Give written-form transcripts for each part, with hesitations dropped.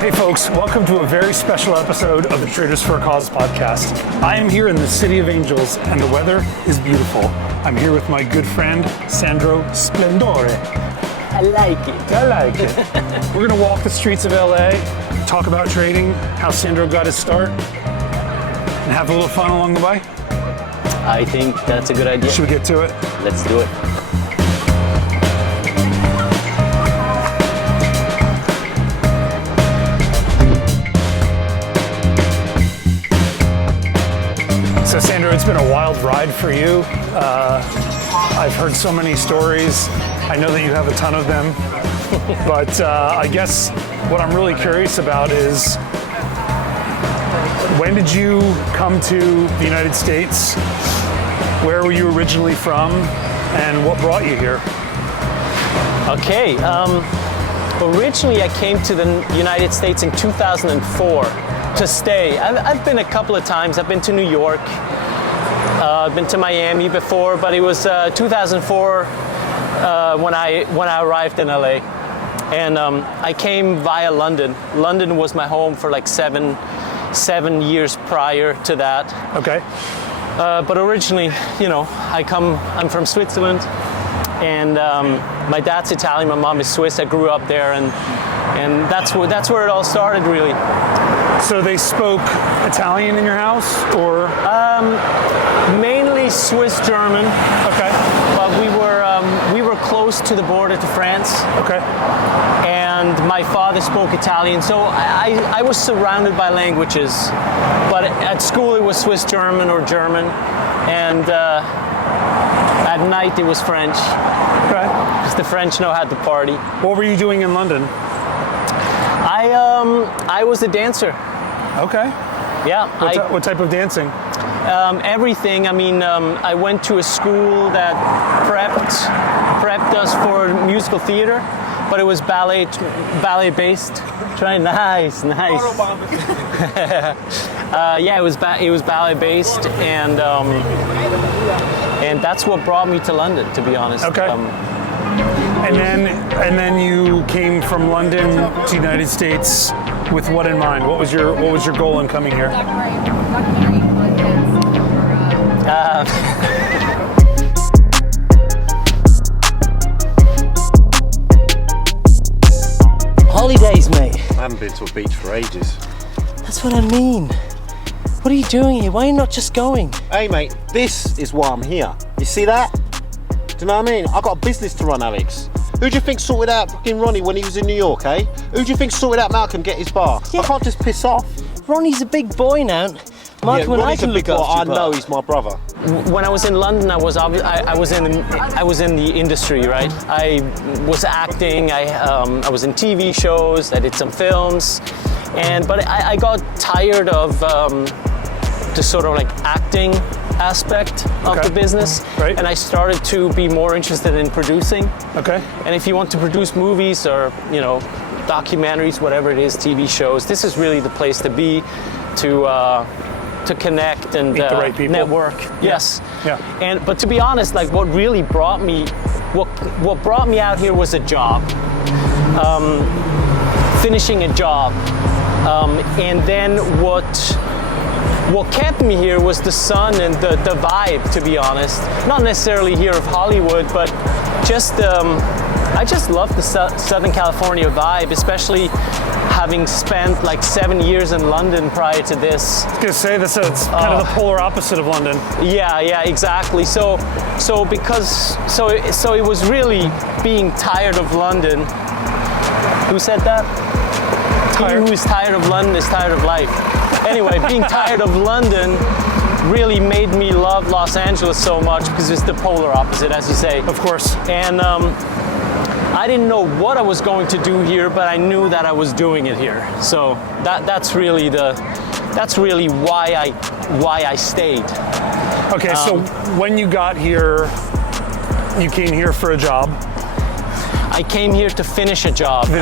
Hey folks, welcome to a very special episode of the Traders4ACause podcast. I am here in the City of Angels and the weather is beautiful. I'm here with my good friend, Sandro Splendore. I like it. We're gonna walk the streets of LA, talk about trading, how Sandro got his start, and have a little fun along the way. I think that's a good idea. Should we get to it? Let's do it. So Sandro, it's been a wild ride for you. I've heard so many stories. I know that you have a ton of them, but I guess what I'm really curious about is when did you come to the United States? Where were you originally from, and what brought you here? Okay, originally I came to the United States in 2004 to stay. I've been a couple of times. I've been to New York. I've been to Miami before, but it was 2004 when I arrived in LA, and I came via London. London was my home for like seven years prior to that. Okay. But originally, you know, I'm from Switzerland, and my dad's Italian, my mom is Swiss. I grew up there, and that's where it all started, really. So they spoke Italian in your house, or? Mainly Swiss German. Okay. But we were close to the border to France. Okay. And my father spoke Italian, so I was surrounded by languages. But at school it was Swiss German or German, and at night it was French. Okay. Because the French know how to party. What were you doing in London? I was a dancer. Okay. Yeah. What type of dancing? Everything. I mean, I went to a school that prepped us for musical theater, but it was ballet based. Try nice. Yeah, it was ballet based, and that's what brought me to London, to be honest. Okay. And then you came from London to the United States with what in mind? What was your goal in coming here? Holidays, mate. I haven't been to a beach for ages. That's what I mean. What are you doing here? Why are you not just going? Hey mate, this is why I'm here. You see that? Do you know what I mean? I've got a business to run, Alex. Who do you think sorted out fucking Ronnie when he was in New York, eh? Who do you think sorted out Malcolm get his bar? Yeah. I can't just piss off. Ronnie's a big boy now. Malcolm and I Ronnie's can a big look boy. after I you, know pal. he's my brother. When I was in London, I was in the industry, right? I was acting. I was in TV shows. I did some films, but I got tired of the sort of like acting aspect of the business, right. And I started to be more interested in producing. Okay. And if you want to produce movies or, you know, documentaries, whatever it is, TV shows, this is really the place to be, to connect and meet the right people. Network. Yeah. Yes. Yeah. But to be honest, like what really brought me, what brought me out here was a job, finishing a job, and then what kept me here was the sun and the vibe, to be honest. Not necessarily here of Hollywood, but just I just love the Southern California vibe, especially having spent like 7 years in London prior to this. I was gonna say this. It's kind of the polar opposite of London. Yeah, exactly. So it was really being tired of London. Who said that? He who's tired of London is tired of life. Anyway, being tired of London really made me love Los Angeles so much because it's the polar opposite, as you say. Of course. And I didn't know what I was going to do here, but I knew that I was doing it here. So that's really why I stayed. Okay, so when you got here, you came here for a job. I came here to finish a job. I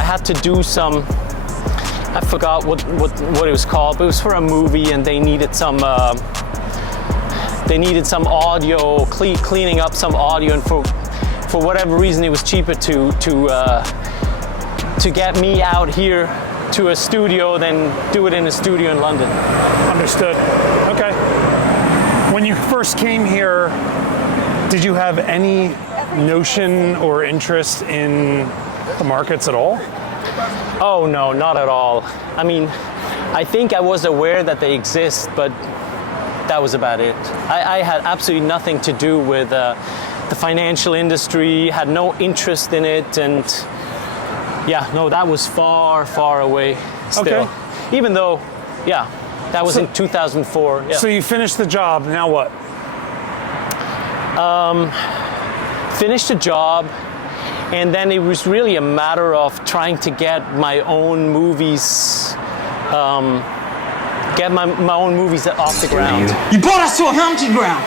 had to do some. I forgot what it was called, but it was for a movie, and they needed some audio, cleaning up some audio, and for whatever reason, it was cheaper to to get me out here to a studio than do it in a studio in London. Understood. Okay. When you first came here, did you have any notion or interest in the markets at all? Oh no, not at all. I mean, I think I was aware that they exist, but that was about it. I had absolutely nothing to do with the financial industry, had no interest in it, and yeah, no, that was far, far away still. Okay. Even though, yeah, that was in 2004. Yeah. So you finished the job, now what? Finished the job, and then it was really a matter of trying to get my own movies, get my own movies off the ground. You brought us to a hunting ground.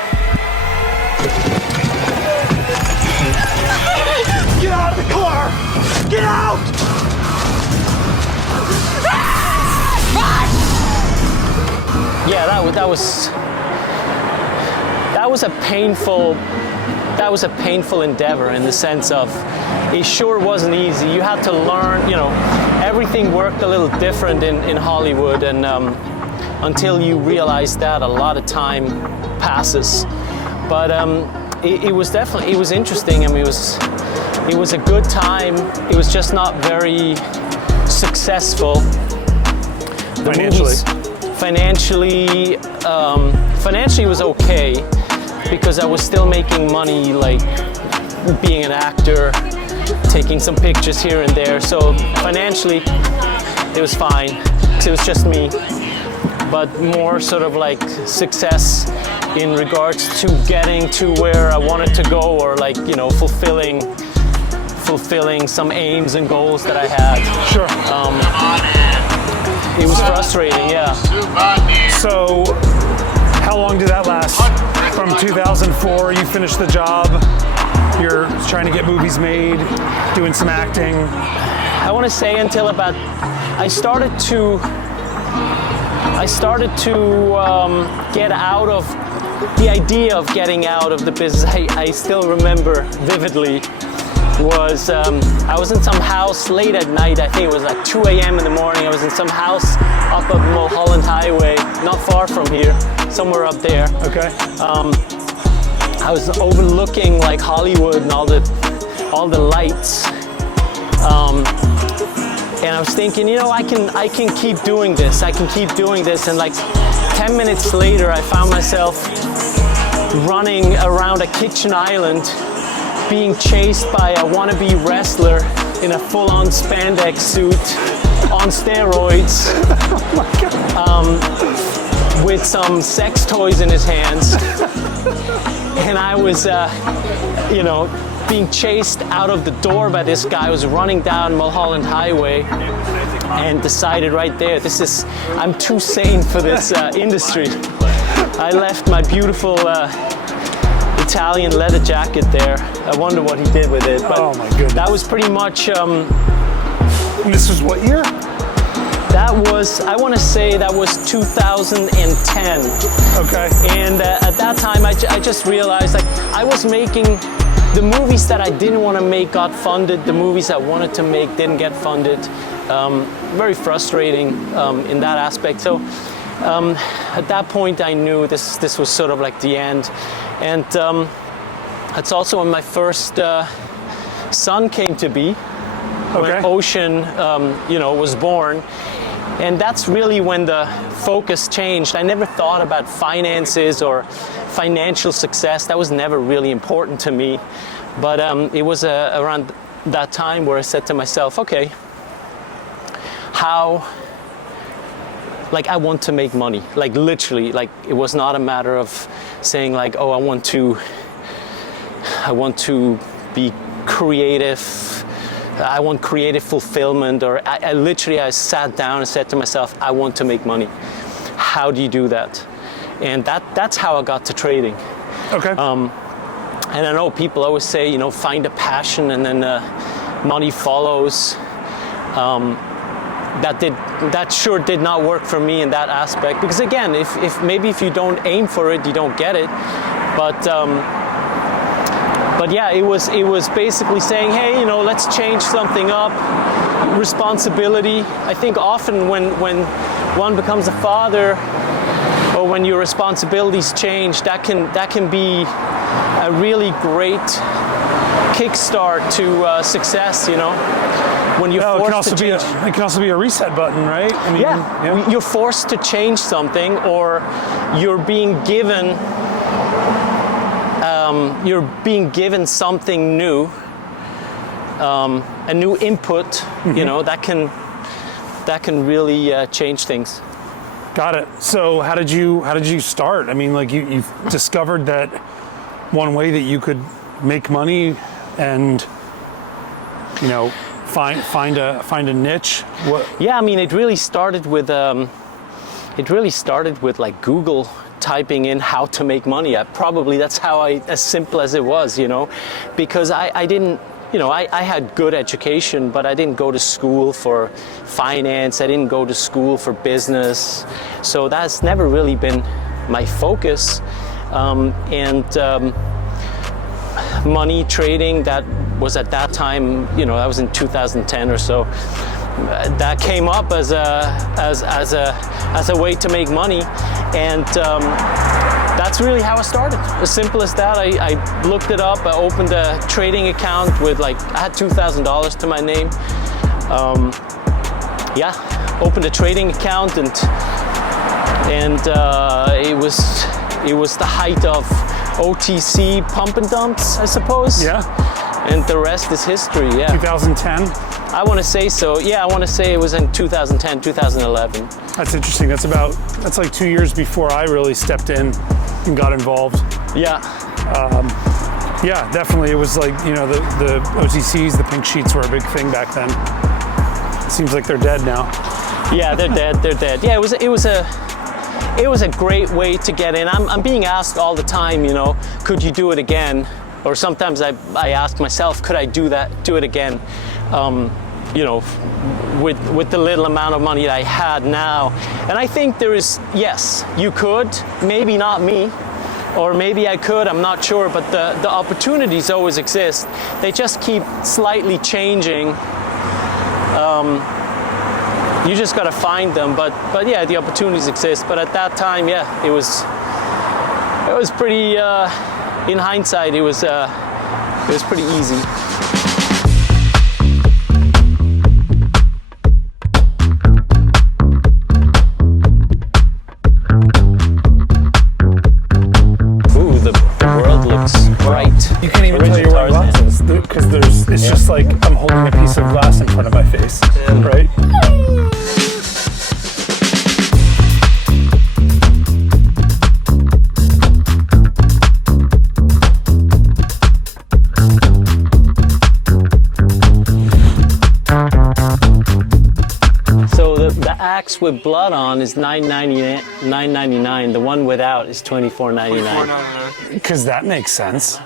Get out of the car! Get out! Yeah, that was a painful endeavor in the sense of it sure wasn't easy. You had to learn, you know, everything worked a little different in Hollywood, and until you realize that, a lot of time passes. But it was interesting. I mean, it was a good time. It was just not very successful. Financially? Financially it was okay because I was still making money, like being an actor, taking some pictures here and there. So financially, it was fine because it was just me. But more sort of like success in regards to getting to where I wanted to go, or like, you know, fulfilling some aims and goals that I had. Sure. It was frustrating, yeah. So how long did that last? From 2004, you finished the job, you're trying to get movies made, doing some acting. I want to say until about, I started to get out of, the idea of getting out of the business, I still remember vividly, was I was in some house late at night. I think it was like 2 a.m. in the morning. I was in some house up at Mulholland Highway, not far from here, somewhere up there. Okay. I was overlooking like Hollywood and all the lights, and I was thinking, you know, I can keep doing this. I can keep doing this. And like 10 minutes later, I found myself running around a kitchen island, being chased by a wannabe wrestler in a full-on spandex suit on steroids, with some sex toys in his hands. And I was, you know, being chased out of the door by this guy who was running down Mulholland Highway, and decided right there, I'm too sane for this industry. I left my beautiful Italian leather jacket there. I wonder what he did with it. But oh my goodness. That was pretty much. And this was what year? That was, I want to say that was 2010. Okay. And at that time, I just realized, like, I was making the movies that I didn't want to make got funded. The movies I wanted to make didn't get funded. Very frustrating in that aspect. So at that point, I knew this was sort of like the end. And that's also when my first son came to be, when Ocean, you know, was born. And that's really when the focus changed. I never thought about finances or financial success. That was never really important to me. But it was around that time where I said to myself, okay, I want to make money. Like literally, like it was not a matter of saying like, oh, I want to be creative. I want creative fulfillment, or I sat down and said to myself, I want to make money. How do you do that? And that's how I got to trading. Okay. And I know people always say, you know, find a passion and then money follows. That sure did not work for me in that aspect, because again, if you don't aim for it, you don't get it. But yeah, it was basically saying, hey, you know, let's change something up. responsibility. I think often when one becomes a father, or when your responsibilities change, that can be a really great kickstart to success. You know, when you're forced to change. It can also be a reset button, right? I mean, yeah, you're forced to change something, or you're being given something new, a new input. You know, that can really change things. Got it. So how did you start? I mean, like you discovered that one way that you could make money and, you know, find a niche. What? Yeah, I mean, it really started with like Google typing in how to make money. That's how as simple as it was, you know, because I didn't. You know, I had good education, but I didn't go to school for finance. I didn't go to school for business. So that's never really been my focus. Money trading, that was at that time, you know, that was in 2010 or so. That came up as a way to make money. And that's really how it started. As simple as that. I looked it up. I opened a trading account with I had $2,000 to my name. Opened a trading account, and it was the height of OTC pump and dumps, I suppose. Yeah. And the rest is history. Yeah. 2010. I want to say so. Yeah, I want to say it was in 2010, 2011. That's interesting. That's like 2 years before I really stepped in and got involved. Yeah. Yeah, definitely. It was like, you know, the OTCs, the pink sheets were a big thing back then. Seems like they're dead now. Yeah, they're dead. They're dead. Yeah, it was a great way to get in. I'm being asked all the time, you know, could you do it again? Or sometimes I ask myself, could I do it again? You know, with the little amount of money that I had now. And I think yes, you could, maybe not me, or maybe I could, I'm not sure, but the opportunities always exist. They just keep slightly changing. You just gotta find them, but yeah, the opportunities exist. But at that time, yeah, it was pretty, in hindsight, it was pretty easy. You can't even tell you're wearing glasses because it's just like I'm holding a piece of glass in front of my face, right? So the axe with blood on is $9.99. The one without is $24.99. Because that makes sense.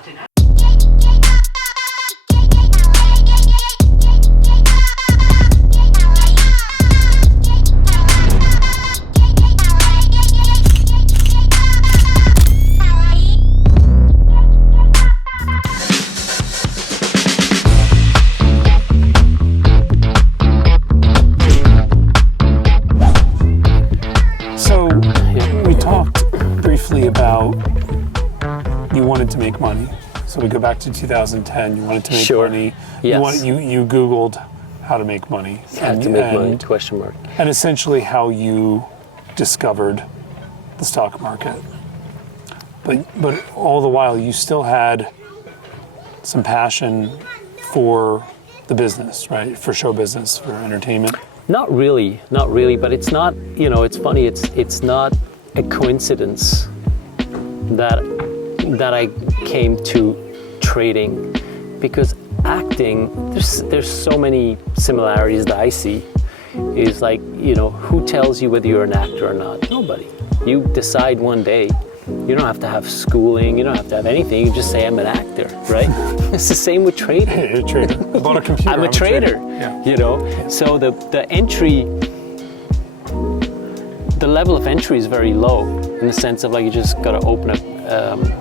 About you wanted to make money, so we go back to 2010. You wanted to make money. Yes. You Googled how to make money. How to make money? Question mark. And essentially how you discovered the stock market. But all the while you still had some passion for the business, right? For show business, for entertainment. Not really. But it's not. You know, it's funny. It's not a coincidence that I came to trading, because acting, there's so many similarities that I see. Is like, you know, who tells you whether you're an actor or not? Nobody. You decide one day. You don't have to have schooling, you don't have to have anything, you just say I'm an actor, right? It's the same with trading. Hey, you're a trader. I bought a computer. I'm a trader. Yeah. You know? Yeah. So the entry, the level of entry is very low, in the sense of like you just got to open up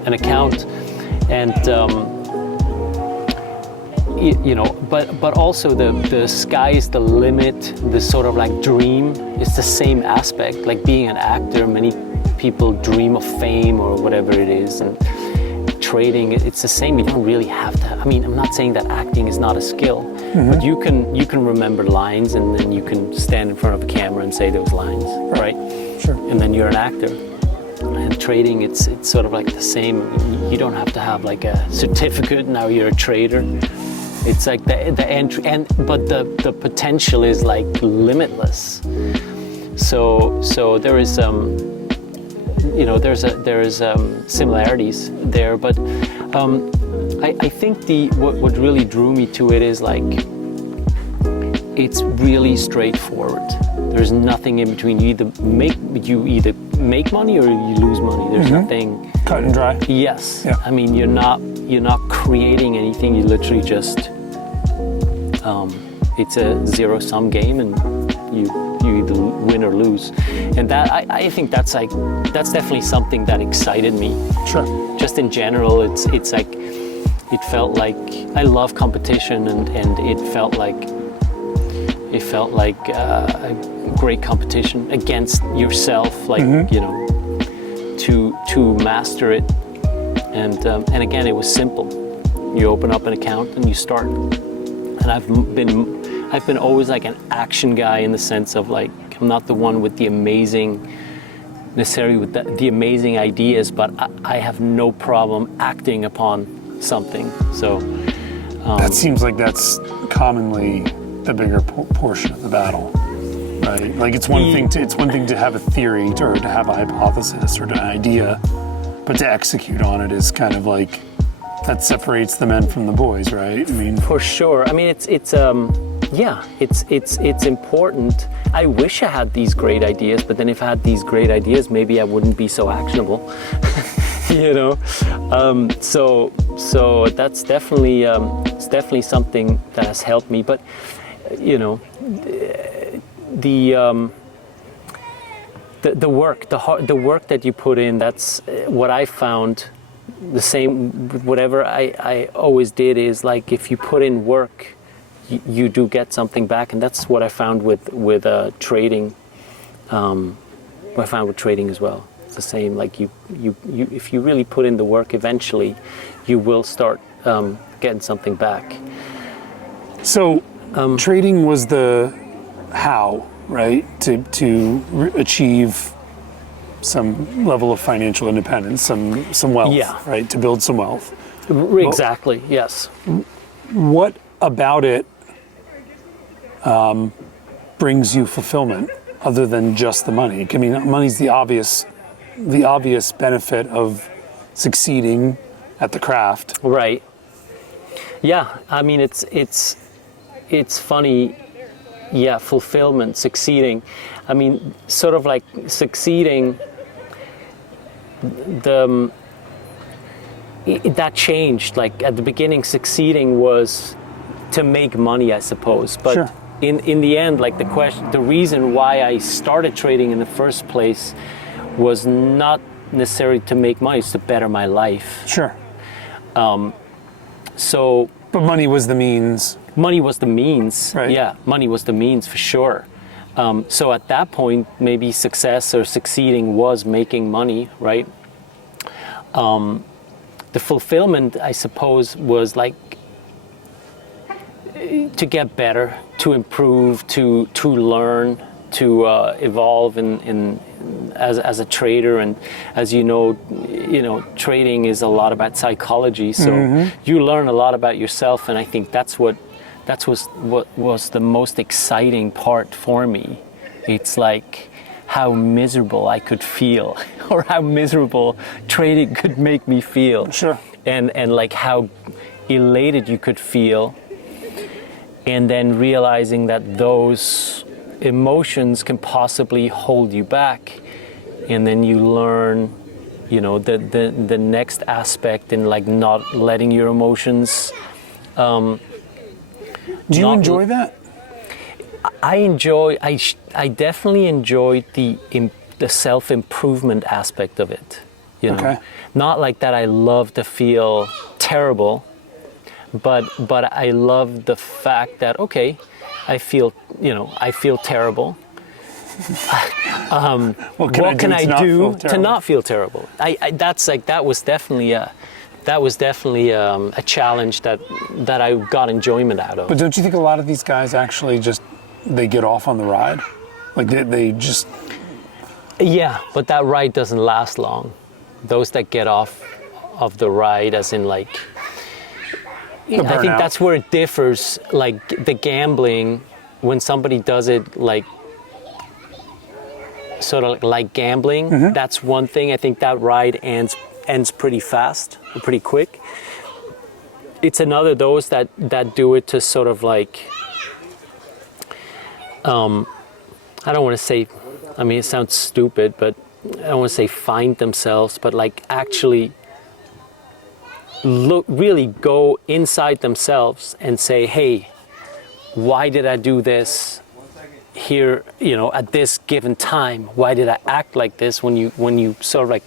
an account, and you know, but also the sky's the limit, the sort of like dream is the same aspect. Like being an actor, many people dream of fame or whatever it is, and trading, it's the same. You don't really have to. I mean, I'm not saying that acting is not a skill, but you can remember lines, and then you can stand in front of a camera and say those lines, right? Sure. And then you're an actor. And trading, it's sort of like the same. You don't have to have like a certificate. Now you're a trader. It's like the entry, but the potential is like limitless. So there is you know, there's similarities there, but I think what really drew me to it is like it's really straightforward. There's nothing in between. You either make money or you lose money. There's nothing Cut and dry. Yes. Yeah. I mean, you're not creating anything. You literally just it's a zero-sum game, and you either win or lose. And that I think that's definitely something that excited me. Sure. Just in general, it's like it felt like I love competition, and it felt like a great competition against yourself, like you know, to master it. And again, it was simple. You open up an account and you start. And I've been always like an action guy, in the sense of like I'm not the one with the necessarily with the amazing ideas, but I have no problem acting upon something. So that seems like that's commonly the bigger portion of the battle, right? Like it's one thing to have a theory or to have a hypothesis or an idea, but to execute on it is kind of like that separates the men from the boys, right? I mean, for sure. I mean, it's important. I wish I had these great ideas, but then if I had these great ideas, maybe I wouldn't be so actionable. You know, so that's definitely it's definitely something that has helped me. But you know, the work that you put in, that's what I found. The same, whatever I always did is like if you put in work, you do get something back, and that's what I found with trading. What I found with trading as well. It's the same. Like you if you really put in the work, eventually, you will start getting something back. So trading was the how, right? To achieve some level of financial independence, some wealth, Yeah. right? To build some wealth. Exactly. Yes. What about it brings you fulfillment other than just the money? I mean, money's the obvious benefit of succeeding at the craft. Right. Yeah. I mean, it's funny. Yeah, fulfillment, succeeding. I mean, sort of like succeeding. That changed. Like at the beginning, succeeding was to make money, I suppose. But sure. in the end, like the reason why I started trading in the first place was not necessarily to make money; it's to better my life. Sure. So. But money was the means. Money was the means. Right. Yeah, money was the means for sure. So at that point, maybe success or succeeding was making money, right? The fulfillment, I suppose, was like to get better, to improve, to learn, to evolve as a trader. And as you know, trading is a lot about psychology. So you learn a lot about yourself, and I think that was the most exciting part for me. It's like how miserable I could feel, or how miserable trading could make me feel. Sure. And like how elated you could feel, and then realizing that those emotions can possibly hold you back, and then you learn, the next aspect in like not letting your emotions. Do you enjoy that? I definitely enjoyed the self-improvement aspect of it. Okay. Not like that I love to feel terrible, but I love the fact that, okay, I feel terrible. What can I do to not feel terrible? That was definitely a challenge that I got enjoyment out of. But don't you think a lot of these guys actually they get off on the ride? Like they just... Yeah, but that ride doesn't last long. Those that get off of the ride, as in like, I think that's where it differs. Like the gambling, when somebody does it like sort of like gambling, that's one thing. I think that ride ends pretty fast, pretty quick. It's another those that do it to sort of like, I don't want to say, I mean, it sounds stupid, but I don't want to say find themselves, but like actually really go inside themselves and say, hey, why did I do this here, at this given time? Why did I act like this? When you sort of like,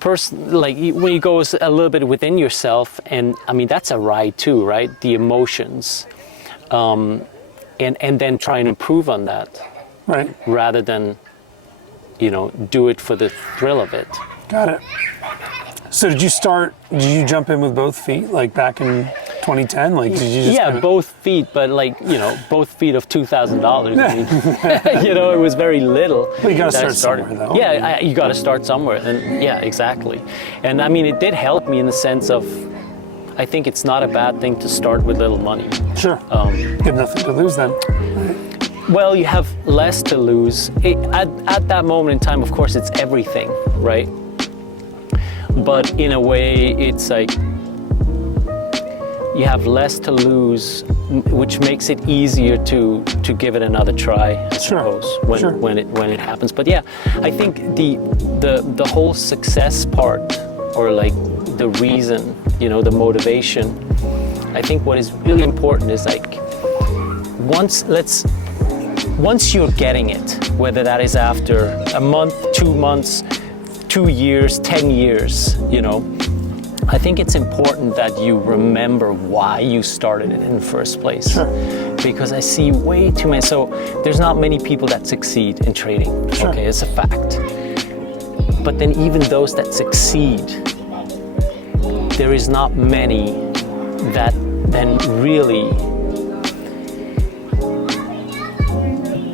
when you go a little bit within yourself, and I mean, that's a ride too, right? The emotions, and then try and improve on that. Right. Rather than, do it for the thrill of it. Got it. So did you jump in with both feet, like back in 2010? Like, did you just both feet, but like, both feet of $2,000. I mean, it was very little. Well, you got to start somewhere, though. Yeah, you got to start somewhere. And yeah, exactly. And I mean, it did help me in the sense of, I think it's not a bad thing to start with little money. Sure. You have nothing to lose then. Well, you have less to lose. At that moment in time, of course, it's everything, right? But in a way, it's like you have less to lose, which makes it easier to give it another try, I suppose, when it happens. But yeah, I think the whole success part, or like the reason, the motivation, I think what is really important is like once you're getting it, whether that is after a month, 2 months, 2 years, 10 years, I think it's important that you remember why you started it in the first place. Sure. Because I see way too many, so there's not many people that succeed in trading. Sure. Okay, it's a fact. But then even those that succeed, there is not many that then really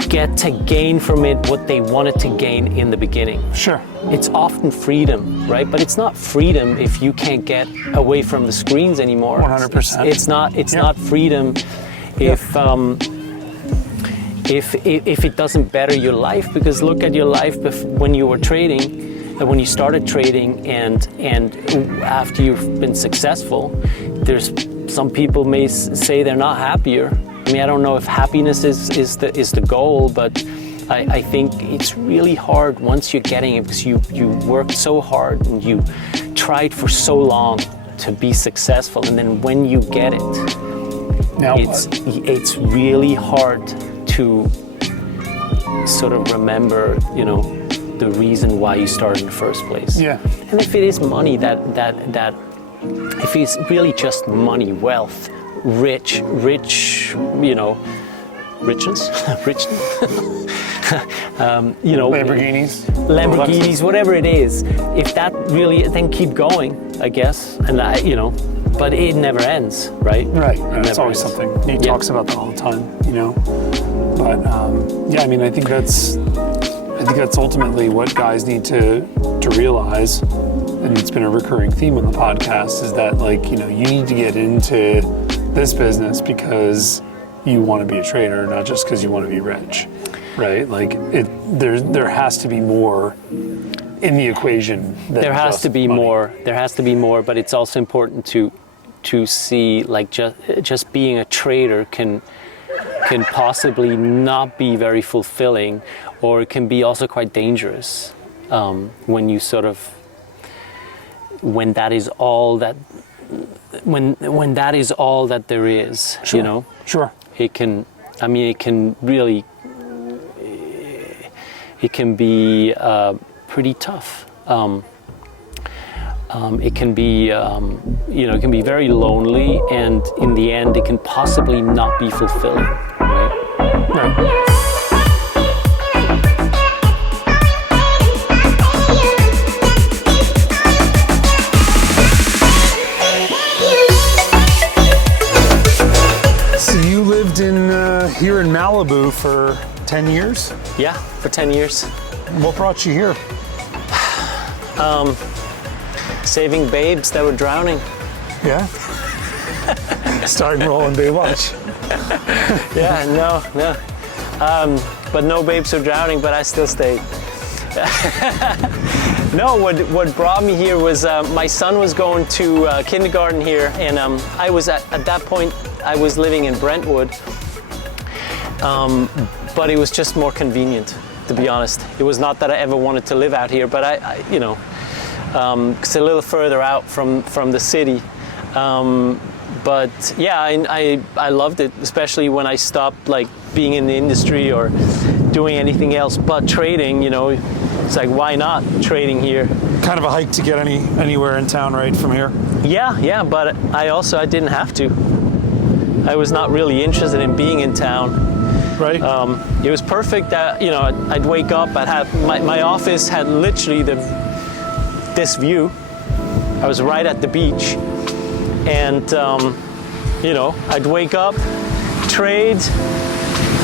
get to gain from it what they wanted to gain in the beginning. Sure. It's often freedom, right? But it's not freedom if you can't get away from the screens anymore. 100%. It's not freedom if it doesn't better your life, because look at your life when you were trading, when you started trading, and after you've been successful, there's some people may say they're not happier. I mean, I don't know if happiness is the goal, but I think it's really hard once you're getting it, because you worked so hard and you tried for so long to be successful, and then when you get it, it's really hard to sort of remember, the reason why you started in the first place. Yeah. And if it is money, that if it's really just money, wealth, rich, richness, Lamborghinis, whatever it is. If that really, then keep going, I guess. And but it never ends, right? Right. It's always something. He talks about that all the time, But I mean, I think that's ultimately what guys need to realize. And it's been a recurring theme on the podcast, is that you need to get into this business because you want to be a trader, not just because you want to be rich, right? Like there has to be more in the equation. There has to be more. There has to be more, but it's also important to see just being a trader can possibly not be very fulfilling, or it can be also quite dangerous when you sort of when that is all that there is. Sure. Sure. It can really it can be pretty tough. it can be, it can be very lonely, and in the end, it can possibly not be fulfilling, right? Right. So you lived here in Malibu for 10 years? Yeah, for 10 years. What brought you here? Saving babes that were drowning. Yeah? Starting rolling Baywatch. Yeah, no. But no babes were drowning, but I still stayed. No, what brought me here was my son was going to kindergarten here, and I was at that point, I was living in Brentwood, but it was just more convenient, to be honest. It was not that I ever wanted to live out here, but it's a little further out from the city. But yeah, I loved it, especially when I stopped like being in the industry or doing anything else but trading. It's like, why not trading here? Kind of a hike to get anywhere in town right from here. Yeah, but I didn't have to. I was not really interested in being in town. Right. It was perfect that, I'd wake up, I'd have, my office had literally this view. I was right at the beach. And, I'd wake up, trade,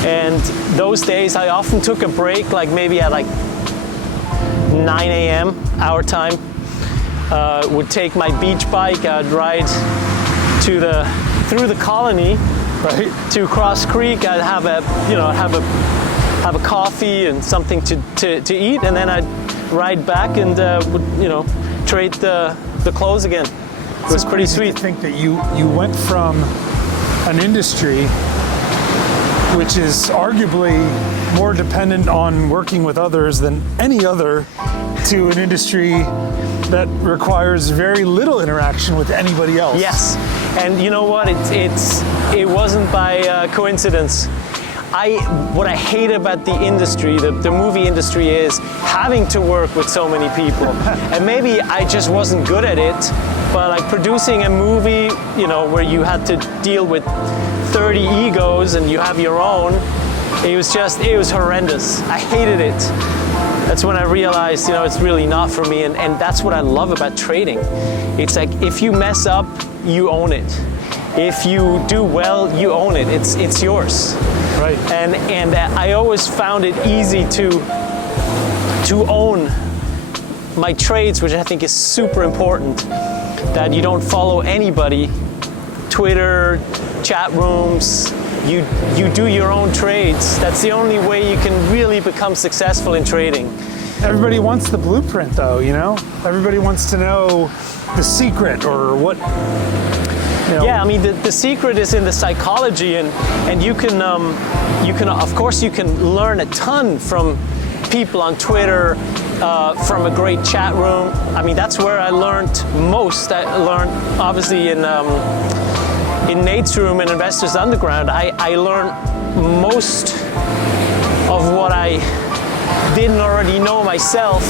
and those days I often took a break, like maybe at like 9 a.m. our time. Would take my beach bike, I'd ride through the colony, right, to Cross Creek. I'd have a coffee and something to eat, and then I'd ride back and would trade the clothes again. It was pretty sweet. I think that you went from an industry which is arguably more dependent on working with others than any other to an industry that requires very little interaction with anybody else. Yes, and you know what? It wasn't by coincidence. What I hate about the industry, the movie industry, is having to work with so many people. And maybe I just wasn't good at it, but like producing a movie, where you had to deal with 30 egos and you have your own, it was horrendous. I hated it. That's when I realized, it's really not for me, and that's what I love about trading. It's like, if you mess up, you own it. If you do well, you own it. It's yours. Right. And I always found it easy to own my trades, which I think is super important. That you don't follow anybody, Twitter, chat rooms. You do your own trades. That's the only way you can really become successful in trading. Everybody wants the blueprint, though. Everybody wants to know the secret or what. Yeah, I mean the secret is in the psychology, and you can of course you can learn a ton from people on Twitter, from a great chat room. I mean, that's where I learned most. I learned obviously in Nate's room and Investors Underground. I learned most of what I didn't already know myself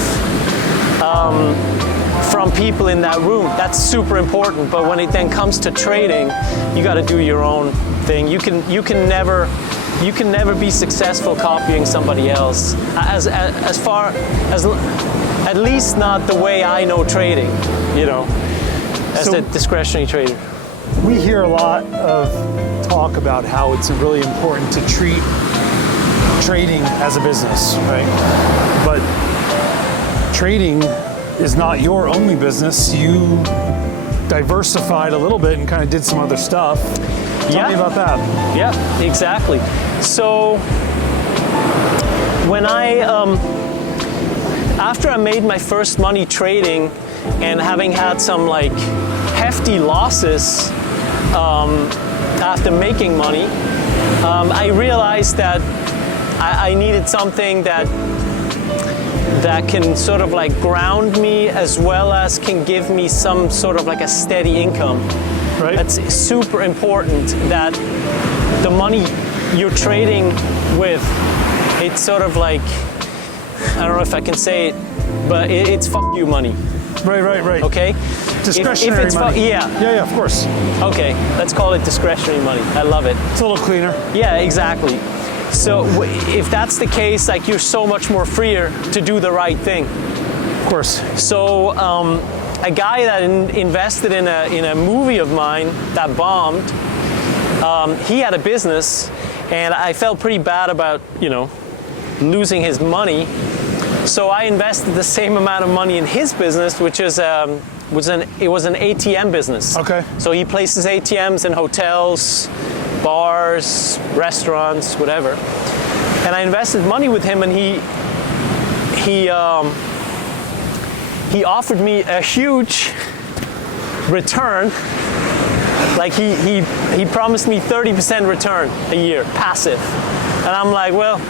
from people in that room. That's super important. But when it then comes to trading, you got to do your own thing. You can never be successful copying somebody else. As far as, at least not the way I know trading. As a discretionary trader. We hear a lot of talk about how it's really important to treat trading as a business, right? But trading is not your only business. You diversified a little bit and kind of did some other stuff. Tell me about that. Yeah, exactly. So when after I made my first money trading and having had some like hefty losses after making money, I realized that I needed something that can sort of like ground me as well as can give me some sort of like a steady income. Right. That's super important, that the money you're trading with, it's sort of like, I don't know if I can say it, but it's fuck you money. Right. Okay? Discretionary if it's money. yeah. Of course. Okay, let's call it discretionary money. I love it. It's a little cleaner. Yeah, exactly. So if that's the case, like you're so much more freer to do the right thing. Of course. So a guy that invested in a movie of mine that bombed, he had a business, and I felt pretty bad about, losing his money. So I invested the same amount of money in his business, which is it was an ATM business. Okay. So he places ATMs in hotels, bars, restaurants, whatever. And I invested money with him, and he offered me a huge return. Like he promised me 30% return a year, passive. And I'm like, well,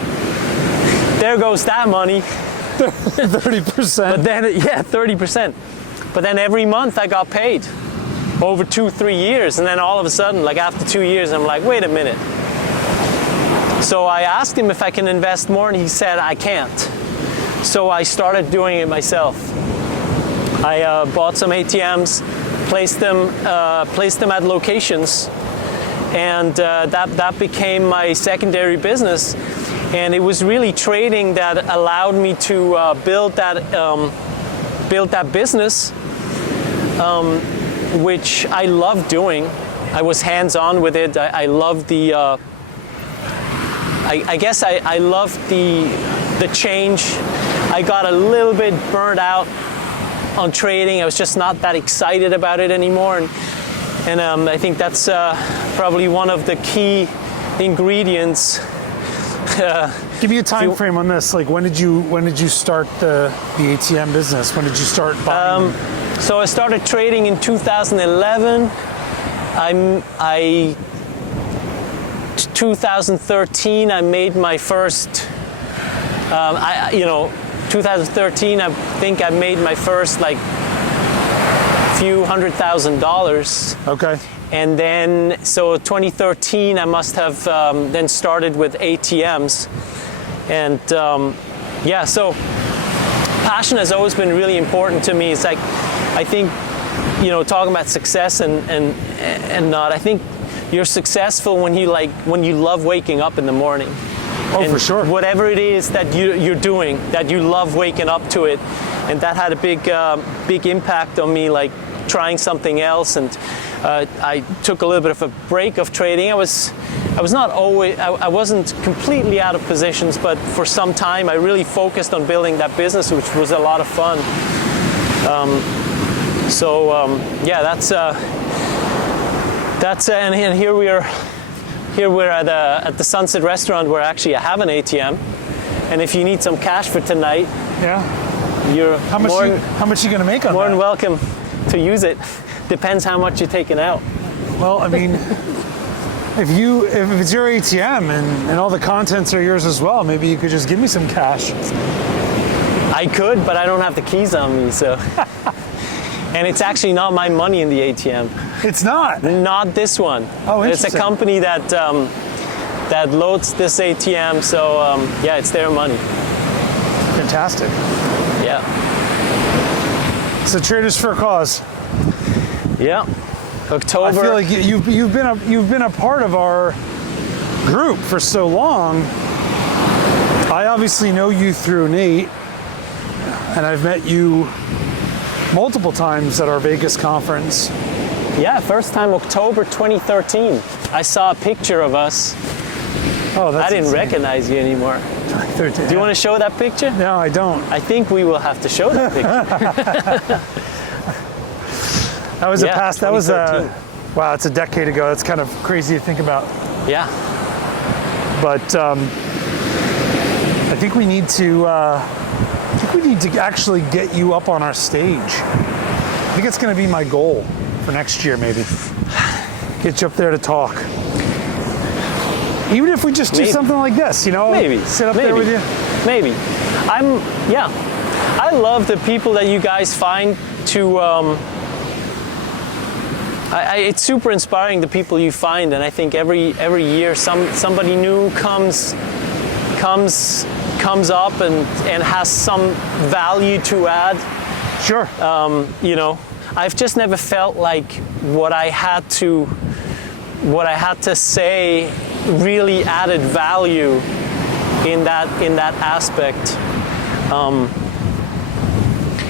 there goes that money. 30%. But then, 30%. But then every month I got paid over 2-3 years. And then all of a sudden, like after 2 years, I'm like, wait a minute. So I asked him if I can invest more, and he said, I can't. So I started doing it myself. I bought some ATMs, placed them at locations, and that became my secondary business. And it was really trading that allowed me to build that business, which I loved doing. I was hands-on with it. I loved the. I guess I loved the change. I got a little bit burned out on trading. I was just not that excited about it anymore, and I think that's probably one of the key ingredients. Give me a time frame on this. Like, when did you start the ATM business? When did you start buying? So I started trading in 2011. 2013, I made my first. 2013, I think I made my first like few $100,000. Okay. And then, so 2013, I must have then started with ATMs. And so passion has always been really important to me. It's like, I think, talking about success and not, I think you're successful when you love waking up in the morning. Oh, and for sure. Whatever it is that you're doing, that you love waking up to it. And that had a big impact on me, like trying something else. And I took a little bit of a break of trading. I wasn't completely out of positions, but for some time I really focused on building that business, which was a lot of fun. And here we're at the Sunset Restaurant, where actually I have an ATM. And if you need some cash for tonight, you're how much you gonna make on more that? than welcome to use it. Depends how much you're taking out. Well, I mean, if it's your ATM and all the contents are yours as well, maybe you could just give me some cash. I could, but I don't have the keys on me, so. And it's actually not my money in the ATM. It's not? Not this one. Oh, It's interesting. a company that loads this ATM, so it's their money. Fantastic. Yeah. So Traders for a Cause. Yeah. October. I feel like you've been a part of our group for so long. I obviously know you through Nate, and I've met you multiple times at our Vegas conference. Yeah, first time October 2013. I saw a picture of us. Oh, that's I didn't insane. recognize you anymore. 13. Do you want to show that picture? No, I don't. I think we will have to show that picture. That was wow, it's a decade ago. That's kind of crazy to think about. Yeah. But I think we need to actually get you up on our stage. I think it's going to be my goal for next year, maybe. Get you up there to talk. Even if we just do something like this, Maybe. Sit up there with you. Maybe. I love the people that you guys find to. It's super inspiring, the people you find, and I think every year somebody new comes up and has some value to add. Sure. You know, I've just never felt like what I had to say really added value in that aspect.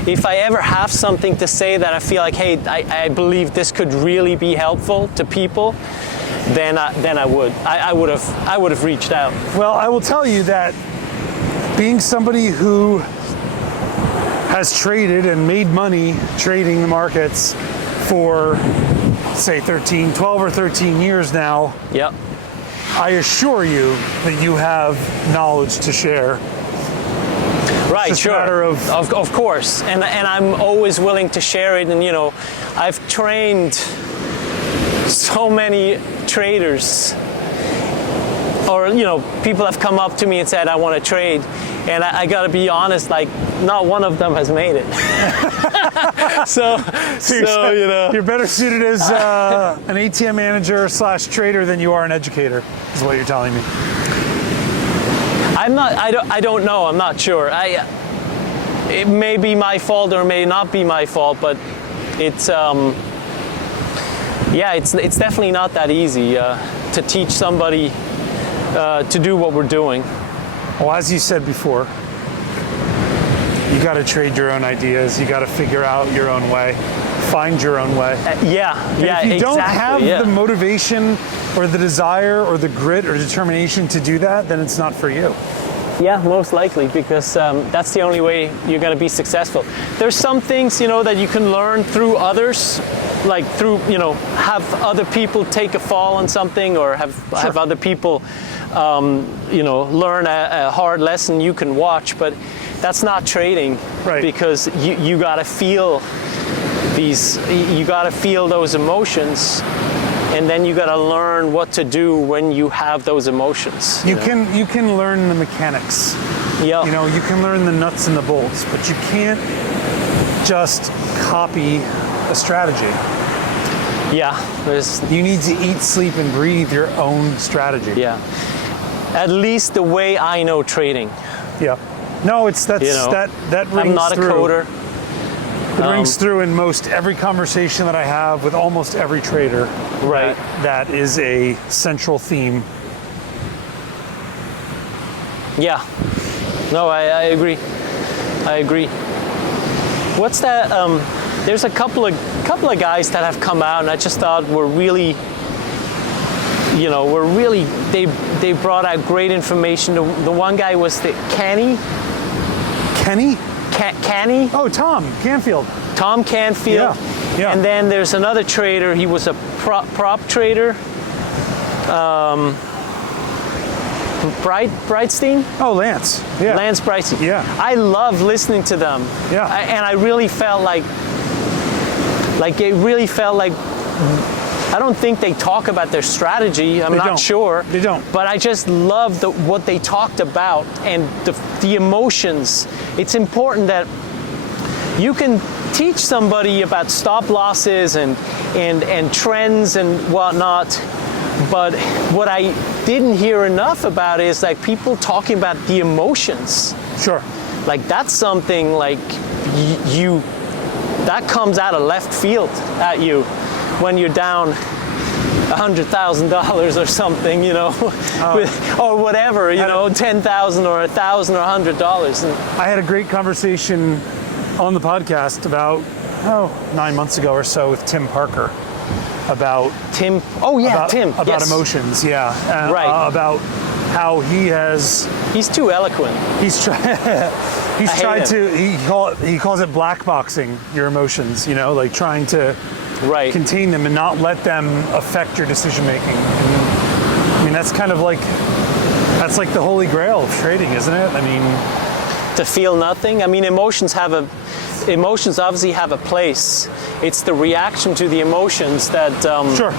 If I ever have something to say that I feel like, hey, I believe this could really be helpful to people, then I would have reached out. Well, I will tell you that being somebody who has traded and made money trading the markets for, say, 12 or 13 years now, Yep. I assure you that you have knowledge to share. Right, just a sure. matter of- Of course, and I'm always willing to share it. And you know, I've trained so many traders, or you know, people have come up to me and said, "I want to trade," and I got to be honest, like not one of them has made it. so you know, You're better suited as an ATM manager / trader than you are an educator, is what you're telling me. I'm not. I don't know. I'm not sure. It may be my fault or may not be my fault, but it's yeah, it's definitely not that easy to teach somebody to do what we're doing. Well, as you said before, you got to trade your own ideas. You got to figure out your own way, find your own way. Yeah, If you don't have yeah. the motivation or the desire or the grit or determination to do that, then it's not for you. Yeah, most likely, because that's the only way you're going to be successful. There's some things, you know, that you can learn through others, like through, you know, have other people take a fall on something, or have other people, you know, learn a hard lesson you can watch. But that's not trading, Right. because you got to feel you got to feel those emotions. And then you got to learn what to do when you have those emotions. You can learn the mechanics. Yeah. You know, you can learn the nuts and the bolts, but you can't just copy a strategy. Yeah. You need to eat, sleep, and breathe your own strategy. Yeah. At least the way I know trading. Yeah. No, that rings I'm not through. a coder. It rings through in most every conversation that I have with almost every trader. Right. That is a central theme. Yeah. No, I agree. I agree. What's that? There's a couple of guys that have come out, and I just thought were really, you know, they brought out great information. The one guy was Kenny? Canny. Oh, Tom Canfield. Tom Canfield. Yeah. And then there's another trader. He was a prop trader. Breitstein? Oh, Lance. Yeah. Lance Breitstein. Yeah. I love listening to them. Yeah. And I really felt like I don't think they talk about their strategy. I'm not sure. They don't. But I just love what they talked about and the emotions. It's important that you can teach somebody about stop losses and trends and whatnot. But what I didn't hear enough about is like people talking about the emotions. Sure. Like that's something like that comes out of left field at you when you're down $100,000 or something, you know, or whatever, you know, $10,000 or $1,000 or $100. I had a great conversation on the podcast about 9 months ago or so with Tim Parker about Tim. Oh yeah, Tim. About yes. emotions, yeah. And, right. About how He's too eloquent. He's tried to. He calls it black boxing your emotions. You know, like trying to contain them and not let them affect your decision making. I mean, that's kind of like the holy grail of trading, isn't it? I mean, to feel nothing. I mean, emotions obviously have a place. It's the reaction to the emotions that sure.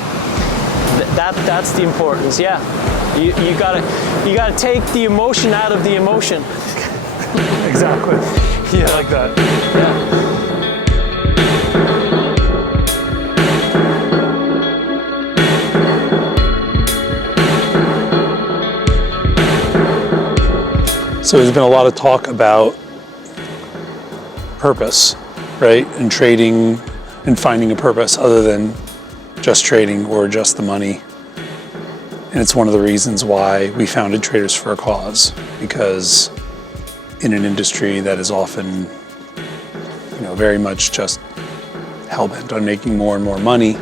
That's the importance. Yeah, you gotta take the emotion out of the emotion. Exactly. Yeah, I like that. Yeah. So there's been a lot of talk about purpose right? And trading and finding a purpose other than just trading or just the money. And it's one of the reasons why we founded Traders for a Cause, because in an industry that is often, very much just hell-bent on making more and more money,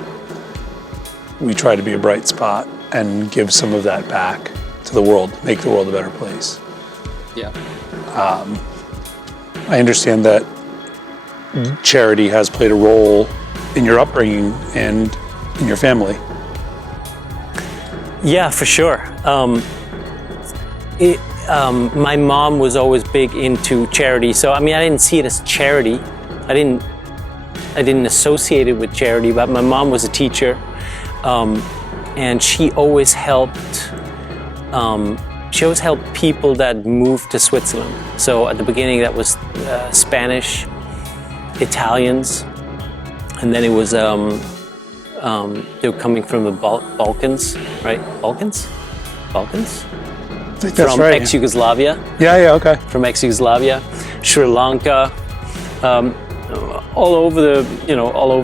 we try to be a bright spot and give some of that back to the world, make the world a better place. Yeah. I understand that charity has played a role in your upbringing and in your family. Yeah, for sure. My mom was always big into charity, so I didn't see it as charity. I didn't associate it with charity, but my mom was a teacher, and she always helped. She always helped people that moved to Switzerland. So at the beginning, that was Spanish, Italians, and then it was they were coming from the Balkans, right? Balkans. I think that's From right. ex-Yugoslavia. Yeah, okay. From ex-Yugoslavia, Sri Lanka, all over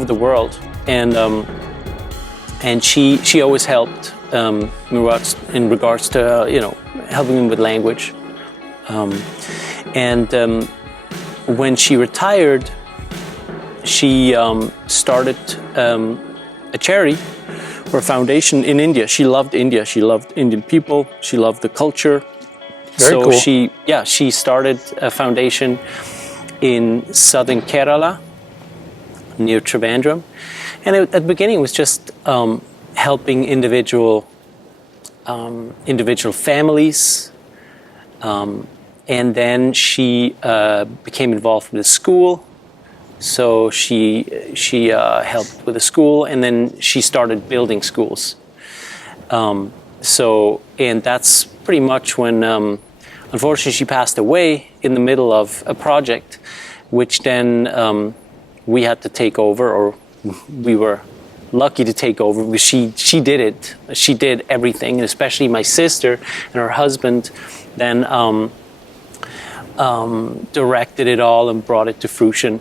the world, and she always helped in regards to helping them with language, and when she retired, she started a charity or a foundation in India. She loved India. She loved Indian people. She loved the culture. Very cool. She started a foundation in southern Kerala, near Trivandrum, and at the beginning it was just helping individual families, and then she became involved with the school. So she helped with the school, and then she started building schools. And that's pretty much when, unfortunately, she passed away in the middle of a project, which then we had to take over, or we were lucky to take over, because she did it. She did everything, and especially my sister and her husband then directed it all and brought it to fruition.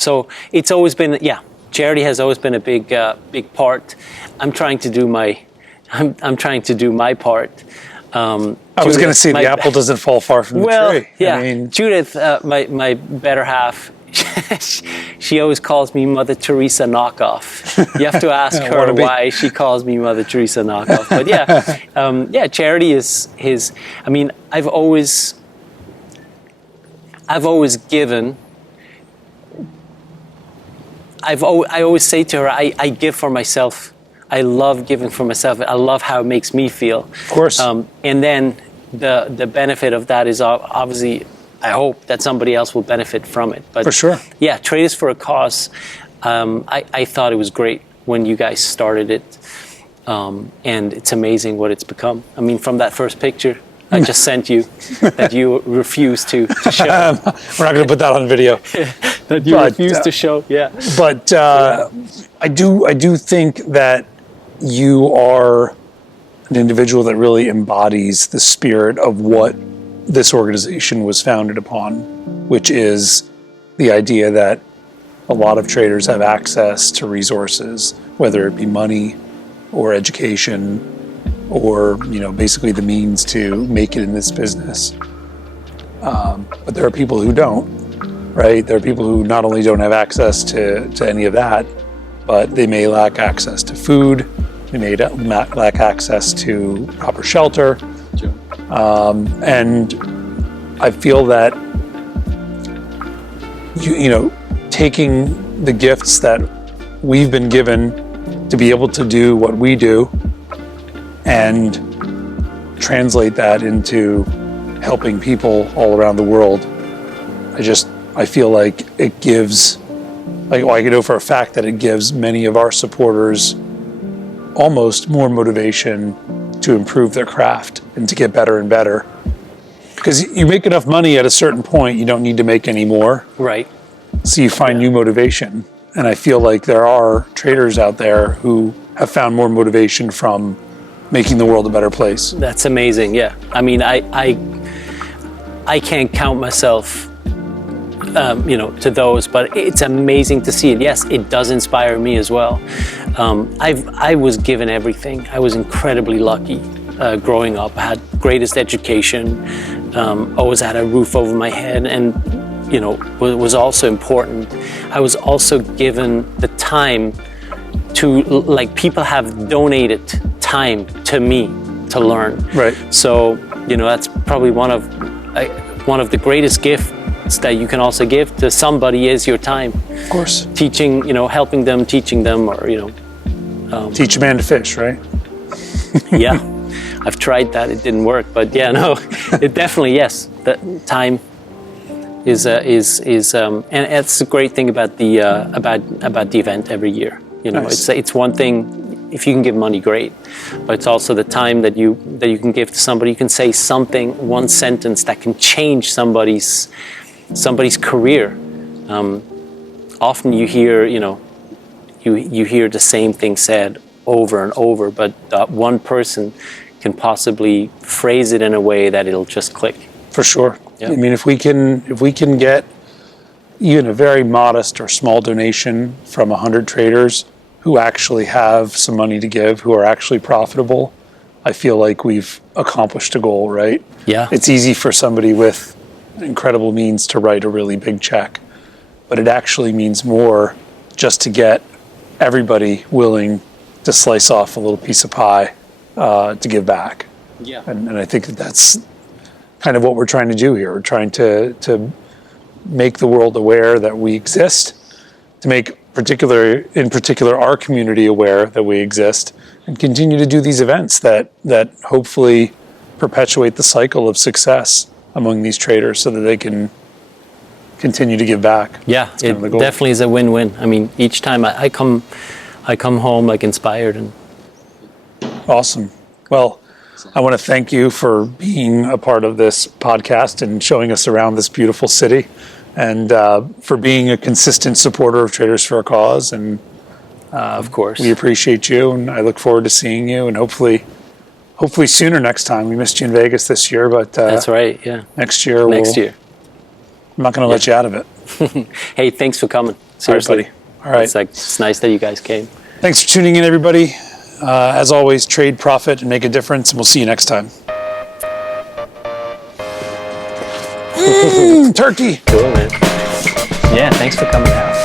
So it's always been, charity has always been a big part. I'm trying to do my part. I was going to say the apple doesn't fall far from the tree. Yeah. Judith, my better half, she always calls me Mother Teresa knockoff. You have to ask her why she calls me Mother Teresa knockoff. But charity is his. I've always given. I always say to her, I give for myself. I love giving for myself. I love how it makes me feel. Of course. And then the benefit of that is obviously, I hope that somebody else will benefit from it. But for sure. Yeah, Traders for a Cause. I thought it was great when you guys started it, and it's amazing what it's become. From that first picture I just sent you that you refused to show. We're not going to put that on video. That you refused to show. Yeah. But I do think that you are an individual that really embodies the spirit of what this organization was founded upon, which is the idea that a lot of traders have access to resources, whether it be money or education or basically the means to make it in this business. But there are people who don't, right? There are people who not only don't have access to any of that, but they may lack access to food, they may lack access to proper shelter. Sure. And I feel that taking the gifts that we've been given to be able to do what we do and translate that into helping people all around the world, I feel like it gives, I know for a fact that it gives many of our supporters almost more motivation to improve their craft and to get better and better. Because you make enough money at a certain point, you don't need to make any more. Right. So you find new motivation. And I feel like there are traders out there who have found more motivation from making the world a better place. That's amazing. Yeah. I can't count myself to those, but it's amazing to see it. Yes, it does inspire me as well. I was given everything. I was incredibly lucky growing up. I had greatest education, always had a roof over my head, and was also important. I was also given the time to, like, people have donated time to me to learn. Right. So, that's probably one of the greatest gifts that you can also give to somebody is your time. Of course. Teaching, helping them, teaching them, or, Teach a man to fish, right? yeah. I've tried that, it didn't work, but yeah, no, it definitely, yes, that time is and that's the great thing about the event every year. Nice. It's one thing if you can give money, great, but it's also the time that you can give to somebody. You can say something, one sentence that can change somebody's career. Often you hear you hear the same thing said over and over, but one person can possibly phrase it in a way that it'll just click. For sure. Yeah. I mean, if we can get even a very modest or small donation from 100 traders who actually have some money to give, who are actually profitable, I feel like we've accomplished a goal, right? Yeah. It's easy for somebody with incredible means to write a really big check, but it actually means more just to get everybody willing to slice off a little piece of pie to give back. Yeah. And I think that's kind of what we're trying to do here. We're trying to make the world aware that we exist, to make in particular our community aware that we exist, and continue to do these events that hopefully perpetuate the cycle of success among these traders so that they can continue to give back. Yeah, That's kind of the it goal. definitely is a win-win. I mean, each time I come home like inspired. And Awesome. Well, I want to thank you for being a part of this podcast and showing us around this beautiful city, and for being a consistent supporter of Traders for a Cause. And of course, we appreciate you, and I look forward to seeing you, and hopefully sooner next time. We missed you in Vegas this year, but that's right. Yeah, next year. I'm not going to let you out of it. Hey, thanks for coming. Seriously. All right, buddy. All right. It's nice that you guys came. Thanks for tuning in, everybody. As always, trade, profit, and make a difference, and we'll see you next time. Turkey. Cool, man. Yeah, thanks for coming out.